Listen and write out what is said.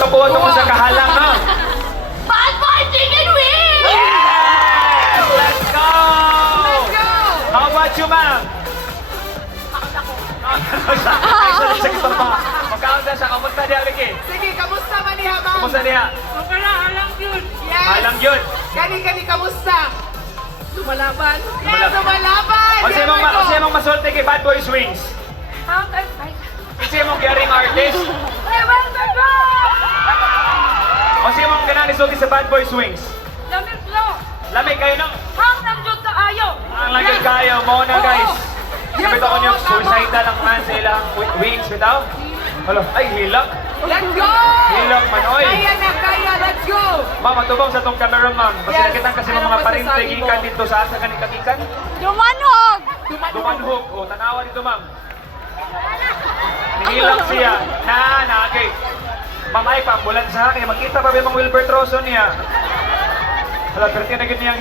kabuhat mo sa kahalang, no? Bad boy chicken wings! Yes! Let's go! Let's go! How about you, ma'am? Ay, sa kita pa. Magkaon na siya. Kamusta niya, Vicky? Sige, kamusta man ni Hamang? Kamusta niya? Okay na, halang yun. Yes! Halang yun. Kani, kamusta? Lumalaban. Yes, Lumalaban. lumalaban! Kasi mong masulti kay Bad Boys Wings. Kasi mong garing artist. Hey, welcome go! Kasi mong ganang isulti sa Bad Boys Wings. Lamig lo! Lamig kayo nang. Hang ng Diyos ka ayo! Ang lagay kayo. Mo na, guys. Kapit ako niyong suicide lang man sa ilang wings. Bitaw. Hello. Ay, hilak. Let's go! Hilak man, oy. Kaya na, kaya. Let's go! Ma'am, matubang sa tong cameraman. Kasi Yes. nakita kasi Ano mga masasabi parintegikan mo? dito sa asa kanikagikan. Dumanhog! Dumanhog. O, tanawa dito, ma'am. Nihilak siya. Okay. Ma'am, ay, pa-ambulansya. Kaya makita pa ba yung mga Wilbert Rosso niya? Hala, pero tinagin niyang